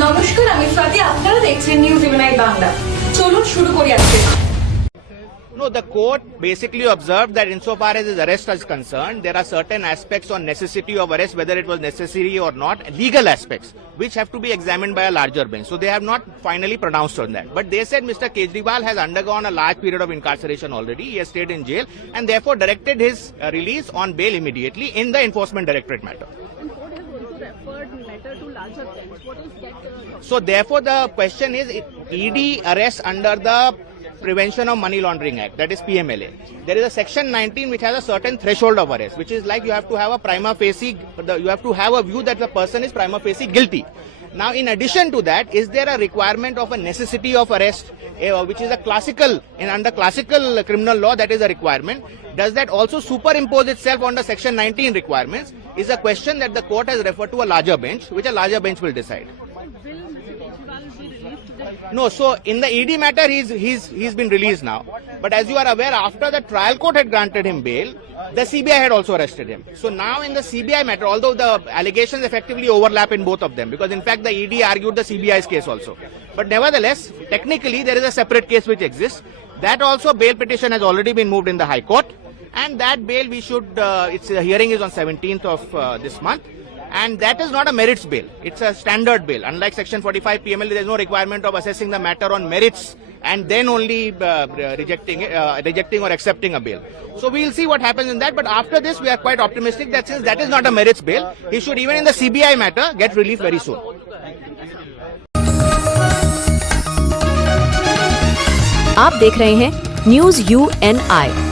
নমস্কার, আমি স্বাতি। আপনারা দেখছেন নিউজ ইভেনাই বাংলা। চলুন শুরু করি আজকে। No, the court basically observed that insofar as his arrest is concerned, there are certain aspects on necessity of arrest, whether it was necessary or not, legal aspects, which have to be examined by a larger bench. So they have not finally pronounced on that. But they said Mr. Kejriwal has undergone a large period of incarceration already. He has stayed in jail and therefore directed his release on bail immediately in the Enforcement Directorate matter. And court has also referred letter to larger bench. What is that? So therefore the question is ED arrest under the Prevention of Money Laundering Act, that is PMLA. There is a section 19 which has a certain threshold of arrest, which is like you have to have a prima facie, you have to have a view that the person is prima facie guilty. Now in addition to that, is there a requirement of a necessity of arrest, which is a classical, under classical criminal law that is a requirement. Does that also superimpose itself on the section 19 requirements is a question that the court has referred to a larger bench, which a larger bench will decide. Will Mr. Kejriwal be released today? No, so in the ED matter, he's been released now. But as you are aware, after the trial court had granted him bail, the CBI had also arrested him. So now in the CBI matter, although the allegations effectively overlap in both of them, because in fact the ED argued the CBI's case also. But nevertheless, technically there is a separate case which exists. That also bail petition has already been moved in the High Court. And that bail we should, its hearing is on 17th of this month. And that is not a merits bail. It's a standard bail. Unlike Section 45 PML, there is no requirement of assessing the matter on merits and then only rejecting or accepting a bail. So we'll see what happens in that. But after this, we are quite optimistic that since that is not a merits bail, he should even in the CBI matter get relief very soon. आप देख रहे हैं news UNI।